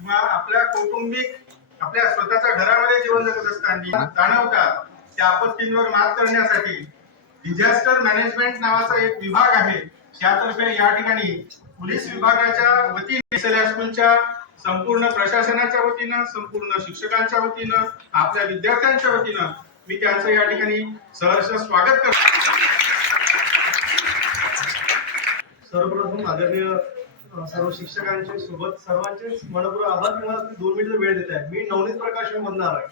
किंवा आपल्या कौटुंबिक आपल्या स्वतःच्या घरामध्ये जीवन जगत असताना जाणवतात त्या आपत्तींवर मात करण्यासाठी डिझास्टर मॅनेजमेंट नावाचा एक विभाग आहे. त्यातर्फे या ठिकाणी पोलीस विभागाच्या वतीने सल्या स्कूलच्या संपूर्ण प्रशासनाच्या वतीनं संपूर्ण शिक्षकांच्या वतीनं आपल्या विद्यार्थ्यांच्या वतीनं मी त्यांचं या ठिकाणी सहर्ष स्वागत करतो. सर्वप्रथम आदरणीय सर्व शिक्षकांचे सोबत सर्वांचे मनपूर्वक आभार की मला दोन मिनिट वेळ देत आहे मी नवनीत प्रकाशन मधून आलोय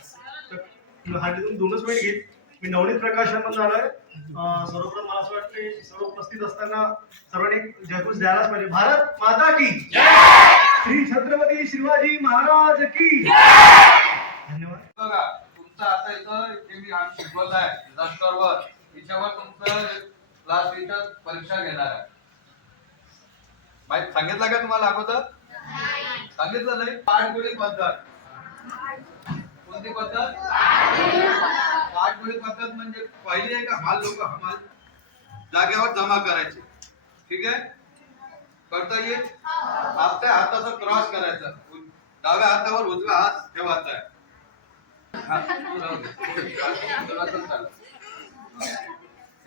तर हा तिथून दोनच मिनिट घेईल. मी नवनीत प्रकाशन मधून आलोय सर्वप्रथम मला असं वाटते सर्व उपस्थित असताना सर्वांनी जयघोष द्यायलाच पाहिजे. भारत माता की श्री छत्रपती शिवाजी महाराज की धन्यवाद. बघा तुमचं आता इथं जे मी शिकवत आहे डिझास्टरवर त्याच्यावर तुमचं क्लास टीचर परीक्षा घेणार आहे. माहीत सांगितलं का तुम्हाला अगोदर? सांगितलं नाही? पाठगुडी पद्धत. कोणती पद्धत? पाठगुडी पद्धत म्हणजे पहिली आहे का हाल लोक हमाल जागेवर जमा करायचे. ठीक आहे? करता येईल? आपल्या हाताचा क्रॉस करायचा. डाव्या हातावर उजव्या हात ठेवायचा आहे.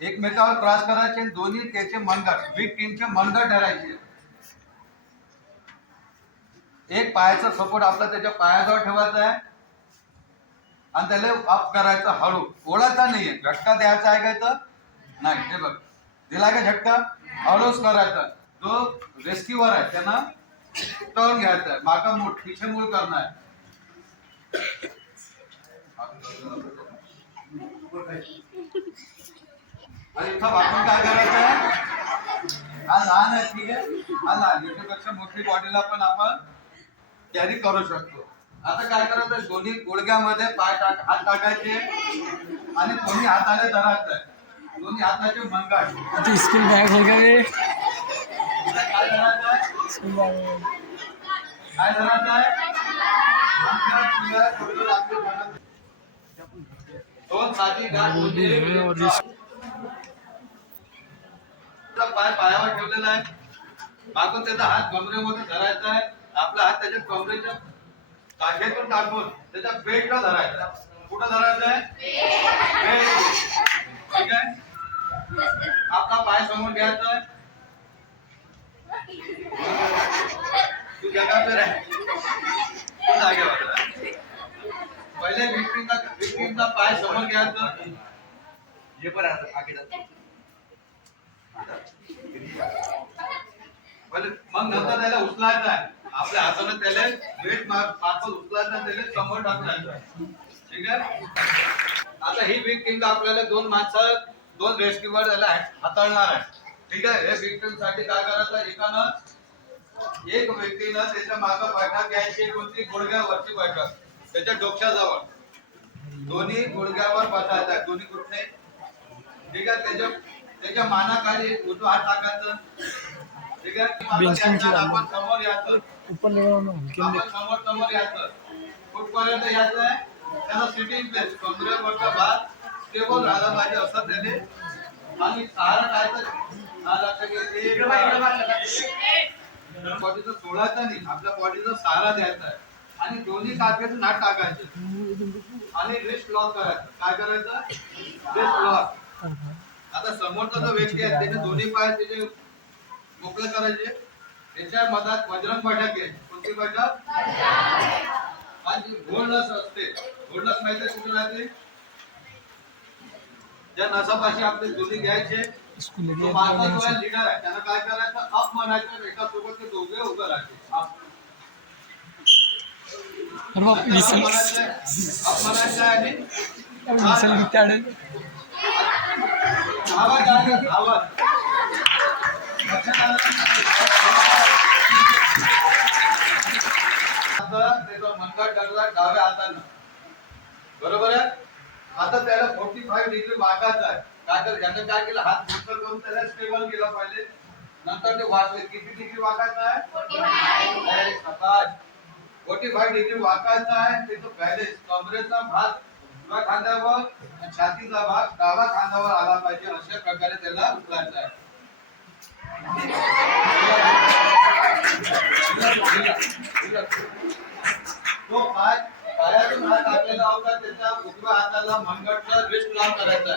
एकमेकावर क्रॉस करायचे दोन्ही त्याचे मनगट बिग टीमचे मनगट ठरायचे. एक पायाचा सपोर्ट आपला त्याच्या पायाजवळ ठेवायचा आहे. आणि त्याला अप करायचं हळू. ओढायचा नाहीये. झटका द्यायचा आहे काय तर? नाही. हे बघ. दिला का झटका? हळूच करायचा. जो रेस्क्यूवर आहे त्यानं टर्न घ्यायचा आहे. मागा मूठ पिछे मूळ करणार आहे. आणि इथं आपण काय करायचं आहे? हा लहान आहे ठीक आहे. हा लहान. याच्यापेक्षा मोठी बॉडीला पण आपण कॅरी करू शकतो. आता काय करायचं? दोन्ही गुडघ्यामध्ये पाय टाक हात टाकायचे. आणि दोन्ही हाताने धरायचं दोन्ही हाताचे तो स्कूल बैग काय धरायचं काय धरायचं आहे? मनगट, शिंगा, डोकं, लाकूड धरायचं. दोन गाठ पाय पायावर ठेवलेला आहे. मागून त्याचा हात कमरेमध्ये धरायचा आहे. आपला हात त्याच्या कमरेच्या काठ्यातून टाकून त्याच्या पेटला धरायचा. कुठं धरायचं आहे? ठीक आहे? आपला पाय समोर घ्यायचा आहे. तू जगावर आहे तू जागेवर पहिले विक्रीचा विक्रीचा पाय समोर घ्यायचा. हे पण आहे, आगे पहिले मग नंतर त्याला उचलायचं आहे. आपल्या हाताने त्याला वेट मार्फत उचलायचं त्याला समोर टाकायचं. ठीक आहे? आता ही विक्टीम आपल्याला दोन माणसं दोन रेस्क्यूवर त्याला हाताळणार आहे ठीक आहे? हे विक्टीमसाठी काय करायचं? एकानं एक व्यक्तीनं त्याच्या मागं बैठक घ्यायची कोणती गुडघ्यावरची बैठक त्याच्या डोक्याजवळ. दोन्ही गुडघ्यावर बसायचं दोन्ही घुटणे ठीक आहे? त्याच्या त्याच्या मानाखाली उजवा हात टाकायचं. ठीक आहे. आपण समोर यायचं. समोर समोर यायचं. कुठपर्यंत यायचं आहे? त्याला सिटिंग प्लेस कमरेवरचा भाग स्टेबल राहिला पाहिजे असं त्याने. आणि सहारा काय तर हा बॉडीचं सोडायचं नाही आपल्या बॉडीचा सहारा द्यायचा आहे. आणि दोन्ही काठ्यातून हात टाकायचे. आणि रिस्ट लॉक करायचं. काय करायचं? रिस्ट लॉक आता समोरचा जो व्यक्ती आहे त्याने दोन्ही पाय त्याचे मोकळे करायचे त्याच्या मधात बजरंग बैठक आहे कोणती बैठक आणि असते. घोडनस माहिती कुठे राहते ज्या नसापाशी आपले दोन्ही घ्यायचे. लीडर आहे. त्यानं काय करायचं? अप म्हणायचं एका सोबत ते दोघे उभे राहायचे. अप म्हणायचं आणि आवाज लक्षात आलं? आता त्याचा मनका टाकला डाव्या हातानं. बरोबर आहे? आता त्याला फोर्टी फाईव्ह डिग्री वागायचा आहे. काय तर यानं काय केलं? हात मोठं करून त्याला स्टेबल केला पाहिजे. नंतर ते वाचले किती डिग्री वागायचा आहे? फोर्टी फाईव्ह डिग्री वाकायचा आहे. त्याचं बॅलेन्स कमरेचा भाग उजव्या खांद्यावर छातीचा भाग डावा खांद्यावर आला पाहिजे. अशा प्रकारे त्याला उचलायचा आहे. तो पाय पायातून हात टाकलेला होता त्याच्या उजव्या हाताला मनगटचा रिस्ट लाव करायचा.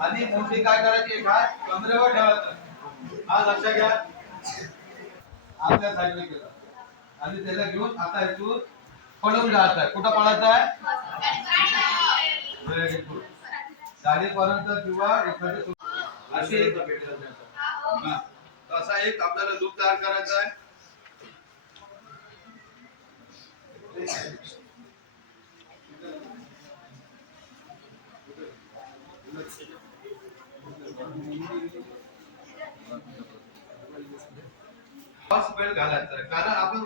आणि मोठी काय करायची? एक हात कमरेवर ठेवायचा. हा लक्षात घ्या. आपल्या साईडने केला आणि त्याला घेऊन आता इथून पळून जायचं आहे. कुठं पळायचं आहे? Very good. शाळेपर्यंत किंवा एखादी सु- अशी कसा असा एक आपल्याला लूप तयार करायचा आहे. बेल्ट घालायचा कारण आपण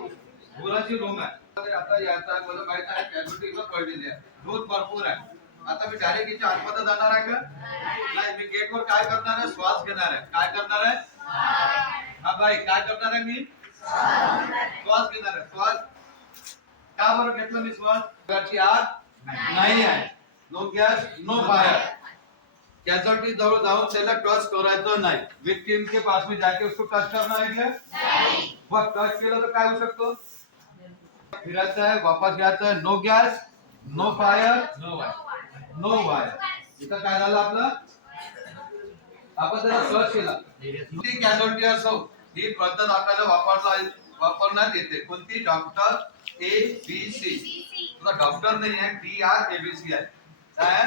गुराची रोम आहे. आता याचा मला माहीत आहे कॅल्क्युलेटर पडलेली आहे. दूध भरपूर आहे. आता मी डायरेक्ट इथे आतमध्ये जाणार आहे का? नाही मी गेटवर काय करणार आहे? श्वास घेणार आहे. काय करणार आहे? बाई काय करणार आहे मी? श्वास घेणार आहे श्वास. का बरं घेतलं मी श्वास? घरची आग? नाही आहे. No gas no fire casualty जवळ जाऊन त्याला टच करायचं नाही. विक्टिम के पास में जाके उसको टच करना है क्या वह टच केलं तर काय होऊ शकतो? फिरायचं आहे वापस घ्यायचं आहे. No gas no fire no wire no wire इथं काय झालं आपलं? आपण त्याला सर्च केला. ती कॅजल्टी असो? ही पद्धत आपल्याला वापरता वापरण्यात येते. कोणती? Doctor A B C. तुला डॉक्टर नाही आहे D R A B C आहे. काय?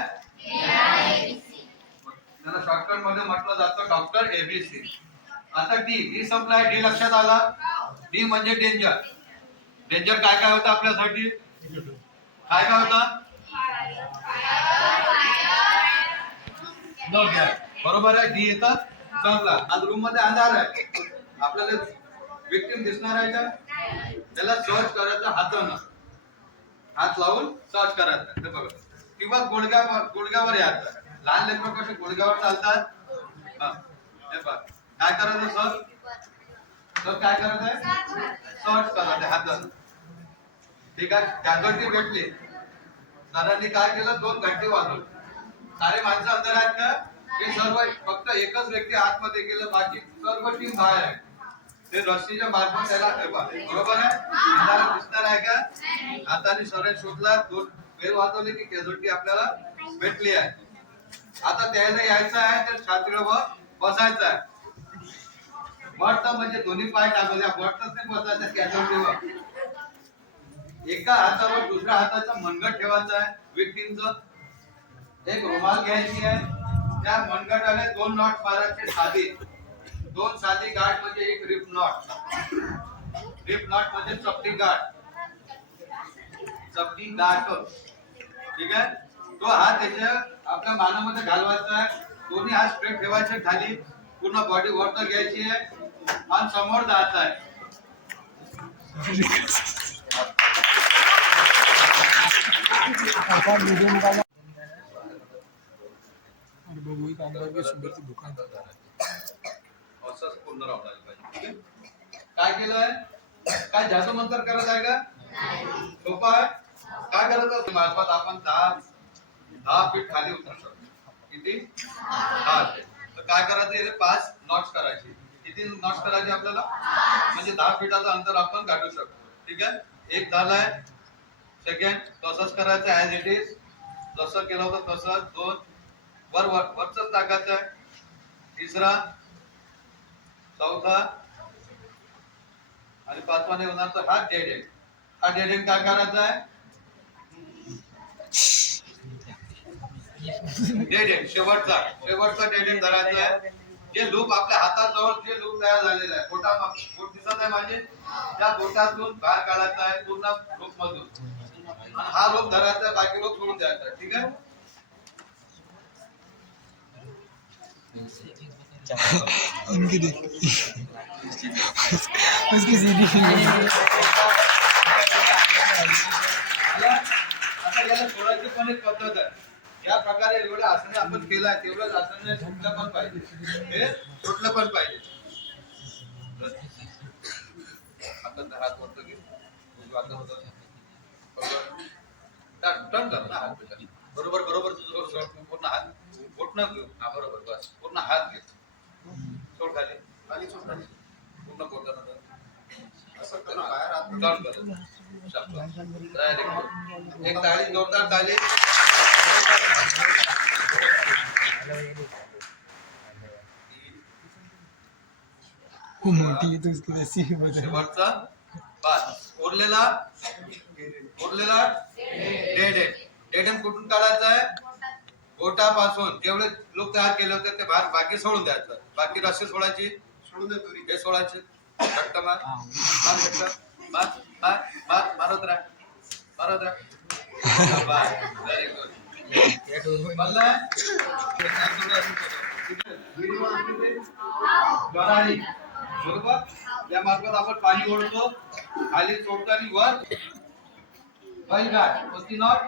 त्याला शॉर्टकटमध्ये म्हटलं जातं डॉक्टर एबीसी आता डी डी संपलाय डी लक्षात आला? डी म्हणजे डेंजर डेंजर काय काय होतं आपल्यासाठी? काय काय होतं. बरोबर आहे? डी येतं? संपला. आज रूममध्ये अंधार आहे. आपल्याला विक्टीम दिसणार आहे का? त्याला सर्च करायचं हातानं. हात लावून सर्च करायचं. हे बघा. किंवा गुडघ्यावर गुडघ्यावर यायचं लहान लेकरं कसे गुडघ्यावर चालतात? हे. बघ. काय करायचं सर सर काय करायचं आहे? सर्च करायचं हातानं. ठीक आहे? जागृती भेटली. सरांनी काय केलं? दोन घंटे वाजवले. सारे माणसं अंदर आहेत का? हे सर्व फक्त एकच व्यक्ती आतमध्ये गेलं. बाकी सर्व टीम बाहेर आहे ते रस्सीच्या मार्फत त्याला बरोबर आहे? अंधारात दिसणार आहे का? हाताने सरळ शोधला दोन बेल वाजवले की कॅझुलिटी आपल्याला भेटली आहे. आता त्याला यायचं आहे तर छातीवर बसायचं आहे. बट म्हणजे दोन्ही पाय टाकले बर्थच नाही बसायचं कॅझुलिटीवर एका हातावर दुसऱ्या हाताचा मनगट ठेवायचा आहे विक्टीमच एक रुमाल घ्यायची आहे. त्या मनगटाने दोन नॉट मारायचे साधी. दोन साधी गाठ म्हणजे एक रिप नॉट रिप नॉट म्हणजे चपटी गाठ. चपटी गाठ. ठीक आहे? तो हात त्याच्या आपल्या मानामध्ये घालवायचा आहे. दोन्ही हात स्ट्रेट ठेवायचे खाली पूर्ण बॉडी वरत घ्यायची आहे. आणि समोर जात आहे. बघू दुकान असंच पूर्ण राहणार पाहिजे. ठीक आहे? काय केलंय काय जादू मंत्र करत आहे का? सोपा आहे? काय करत असतो मार्फत आपण दहा दहा फीट खाली उतरू शकतो. किती? दहा फीट तर काय करायचं? याला पाच नॉट्स करायचे. किती नॉट्स करायचे आपल्याला? म्हणजे दहा फीटाचं अंतर आपण गाठू शकतो. ठीक आहे? एक झालाय. सेकंड तसंच करायचं ऍज इट इज जसं केलं होतं तसंच दोन. वर वर वरच टाकायचं आहे. तिसरा चौथा आणि पाचवा नाही होणार तर हा डेड एंड हा डेड एंड काय करायचा आहे? डेड एंड शेवटचा. शेवटचा डेड एंड धरायचा आहे. जे लूप आपल्या हाताजवळ जे लूप तयार झालेलं आहे. बोटा बोट दिसत आहे माझे. त्या बोटातून बाहेर काढायचा आहे पूर्ण लूप मधून. आणि हा लोक धरायचा आहे बाकी लोक सोडून द्यायचा ठीक आहे? उनकी देख उसकी सीधी या- पण एक पद्धत आहे प्रकारे एवढं आसने आपण केलाय तेवढंच आसने सुटलं पण पाहिजे हे सुटलं पण पाहिजे आपण हात. वरतो की उजवा हात टन कर ना हात बरोबर बरोबर तुझं पूर्ण हात बोट घेऊ. हा बरोबर बस. पूर्ण हात घेतो सोड खाली. खाली सोड खाली. पूर्ण. असं कर जाऊन बरं. शाबास. Very good. एक ताळी जोरदार ताळी खूप मोठी आहे तो इसकी देसी मध्ये शेवटचा. पाच उरलेला. उरलेला. डेड कुठून काढायचा आहे? बोटापासून. जेवढे लोक तयार केले होते ते भाग बाकी सोडून द्यायचं. बाकी रस्सी सोडायची सोडून हे सोडायचे. घट्ट मार. मार घट्ट. मार मार मार मारत राहा. मारत राहा. व्हेरी गुड म्हणलं गरारी बरोबर? त्या मार्फत आपण पाणी ओढतो. खाली सोडतो आणि वर बैलगाड कोणती नॉट.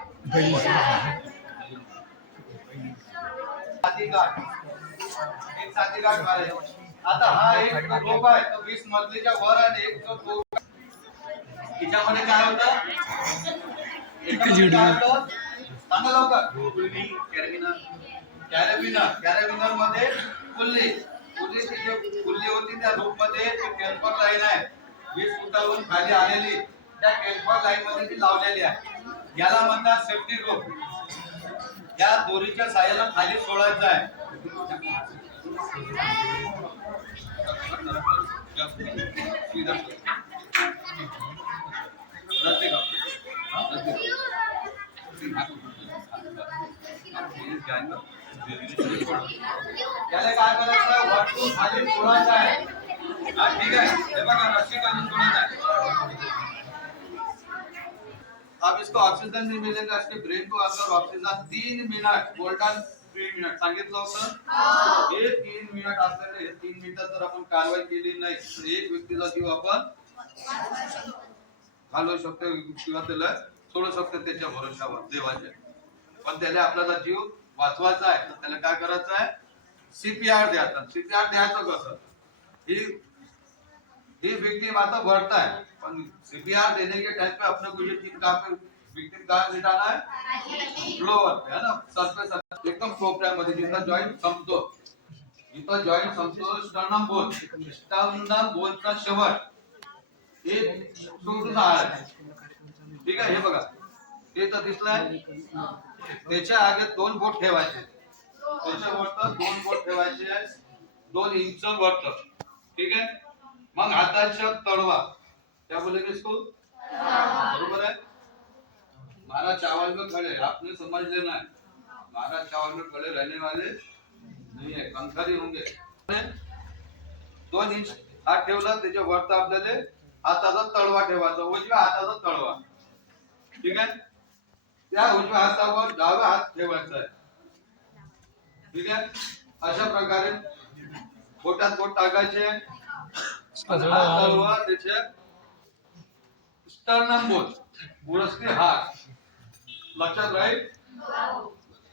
आता हा एक रोप आहे तो वीस मजलीच्या वर आणि एक जो तिच्यामध्ये काय होतं? सांगा लवकर. कॅरेबिनर कॅरेबिनरमध्ये कुल्ली जी कुल्ली होती त्या रूपमध्ये टेल्पर लाईन आहे. वीस फुटावरून खाली आलेली. त्या टेल्पर लाईन मध्ये ती लावलेली आहे. याला म्हणतात सेफ्टी रोप या दोरीच्या साह्याला खाली सोडायचं आहे. त्याला काय करायचं वरतून खाली सोडायचं आहे हा ठीक आहे हे बघा रस्सी सोडायचं आहे अब इसको ऑक्सीजन नहीं मिलेगा, इसके ब्रेन को अगर ऑक्सीजन तीन मिनिट गोल्डन थ्री मिनिट सांगितलं होतं. हे. तीन मिनिट असलेले हे तीन मिनिटात जर आपण कारवाई केली नाही तर एक व्यक्तीचा जीव आपण घालवू शकतो किंवा त्याला सोडू शकतो त्याच्या भरोशावर देवाच्या. पण त्याला आपल्याला जीव वाचवायचा आहे तर त्याला काय करायचं आहे? सीपीआर द्यायचा. सीपीआर द्यायचं कसं? ही ही विक्टिम आता है पण सीपीआर देने के टाइम पे अपने को ये चीज कहाँ पे विक्टिम कहाँ से जाना है फ्लोअर पे है ना? सर पे सर एकदम कोपऱ्यामध्ये जितना जॉईंट संपतो. जिथं जॉईंट संपतो स्टर्नम बोन स्टर्नम बोनचा शेवट. हे सोडून आहे. ठीक आहे? हे बघा. ते तर दिसलंय. त्याच्या आगे दोन बोट ठेवायचे. त्याच्या वरत दोन बोट ठेवायचे. दोन इंच वरत ठीक आहे? मग हाताच्या तळवा. त्या बोलले इसको बरोबर आहे? महाराज चावल में खड़े आपने समझ लेना है महाराज चावल में खड़े रहने वाले नहीं है कंकरी होंगे दोन इंच हात ठेवला त्याच्या वरत आपल्याला हाताचा तळवा ठेवायचा. उजव्या हाताचा तळवा. ठीक आहे? त्या उजव्या हातावर डावा हात ठेवायचा आहे. ठीक आहे? अशा प्रकारे बोटात बोट टाकायचे. हात तळवा त्याचे स्टर्नम बोट बुरसके हात. लक्षात राहील?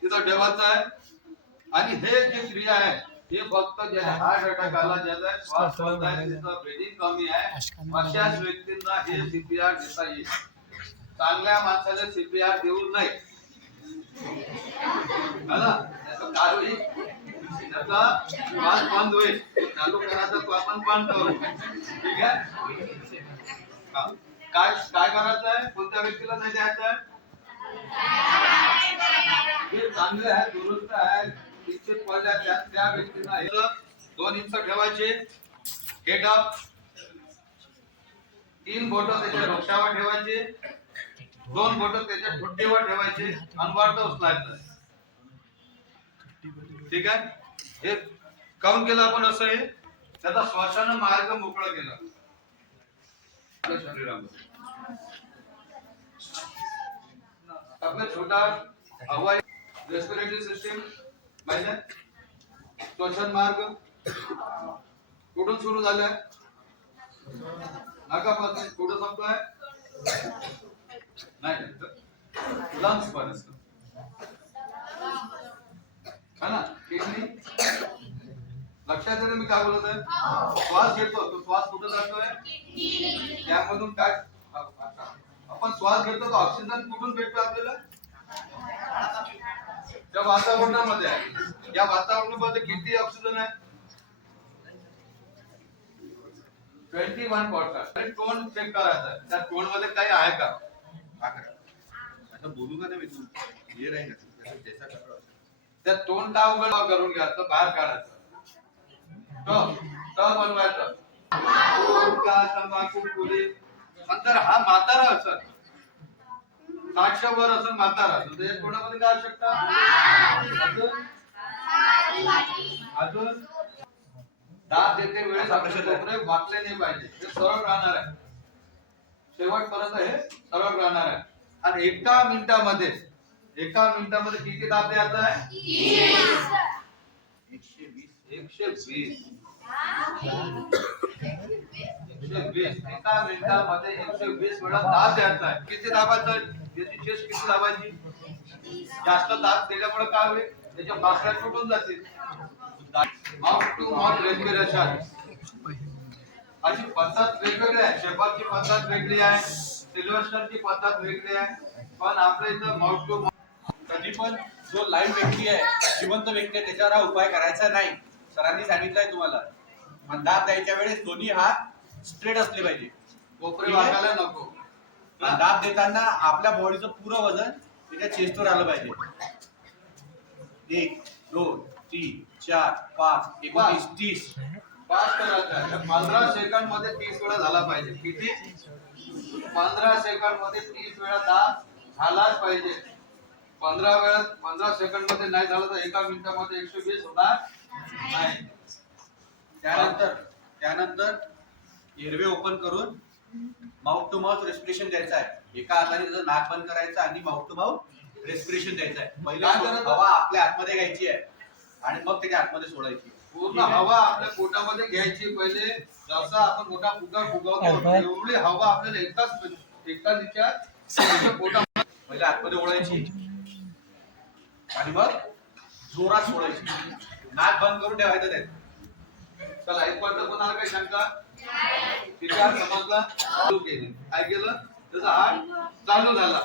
तिथं ठेवायचं आहे. आणि हे जे क्रिया आहे हे फक्त ज्याला हार्ट अटॅक आला ज्याला श्वास बंद आहे त्याचं ब्रिदिंग कमी आहे. अशाच व्यक्तींना हे सीपीआर देता येईल. चांगल्या माणसाला सीपीआर देऊ नये त्याचं श्वास बंद होईल. चालू करायचा तो आपण बंद करू. ठीक आहे. काय काय करायचं आहे? कोणत्या व्यक्तीला नाही द्यायचं आहे? चांगले आहे दुरुस्त आहे निश्चित पडल्या त्या त्या व्यक्तीला दोन इंच ठेवायचे. अप तीन बोट त्याच्या डोक्यावर ठेवायचे. दोन बोट त्याच्या ठुड्डीवर ठेवायचे. अनवार्थ उचलायचं ठीक आहे? हे काऊन केलं आपण असं हे. त्याचा श्वासानं मार्ग मोकळा केला. शरीरामध्ये आपला छोटा हवाई रेस्पिरेटरी सिस्टीम आहे श्वसन मार्ग, कुठून सुरू झालाय? नाकापासून कुठं संपतोय नाही लंग्स पर्यंत. है ना किडनी लक्षात येतं मी काय बोलत आहे श्वास घेतो तो श्वास कुठं जातोय? त्यामधून काय आपण श्वास घेतो तो ऑक्सिजन कुठून भेटतो आपल्याला? त्या वातावरणामध्ये आहे. या वातावरणामध्ये किती ऑक्सिजन आहे? ट्वेंटी वन टोन चेक का? बोलू का तू का? का तो पुरी नंतर हा म्हातारा असत सातशे वर असून म्हातारा असत त्याच्या तोंडामध्ये काय आवश्यकता अजून? दात देते वेळेस आपले वाचले नाही पाहिजे. ते सरळ राहणार आहे. शेवटपर्यंत हे सरळ राहणार आहे. आणि एका मिनिटामध्ये एका मिनिटामध्ये किती दात द्यायचा आहे? एकशे वीस. एकशे वीस. एकशे वीस एका मिनिटामध्ये एकशे वीस वेळा दाब द्यायचा आहे किती दाबायचं याची चेस्ट किती दाबायची जास्त दाब दिल्यामुळे काय होईल त्याच्या भाकऱ्या तुटून जातील माउथ टू माउथ रेस्पिरेशन अशी पद्धत वेगवेगळी आहे शेपाची पद्धत वेगळी आहे सिल्व्हस्टरची पद्धत वेगळी आहे पण आपल्या इथं माउथ टू कधी पण जो लाईव्ह व्यक्ती आहे जिवंत व्यक्ती आहे त्याच्यावर हा उपाय करायचा नाही सरांनी सांगितलंय तुम्हाला पण दात द्यायच्या वेळेस दोन्ही हात स्ट्रेट असले पाहिजे. कोपरे वागायला नको. दात देताना आपल्या बॉडीचं पुरं वजन त्याच्या चेस्टवर आलं पाहिजे. एक दोन तीन चार पाच एकोणीस तीस. पाच करायचा. पंधरा सेकंडमध्ये तीस वेळा झाला पाहिजे. किती? पंधरा सेकंडमध्ये तीस वेळा दाब झालाच पाहिजे. पंधरा वेळा पंधरा सेकंडमध्ये नाही झालं तर एका मिनिटामध्ये एकशे वीस होणार नाही. त्यानंतर त्यानंतर एरवे ओपन करून माउथ टू माउथ रेस्पिरेशन द्यायचं आहे. एका हाताने त्याचं नाक बंद करायचं आणि माउथ टू माउथ रेस्पिरेशन द्यायचं आहे. पहिले? हवा आपल्या आतमध्ये घ्यायची आहे आणि मग त्याच्या आतमध्ये सोडायची. पूर्ण हवा आपल्या पोटामध्ये घ्यायची पहिले. जसं आपण मोठा फुगा फुगवतो एवढी हवा आपल्याला एकाच एका दिवसात आपल्या पोटामध्ये पहिले आतमध्ये ओढायची. आणि मग जोरात सोडायची. नाक बंद करून ठेवायचं ते चला एक कोणाला काही शंका समजला चालू केली. काय केलं? त्याचा हात चालू झाला.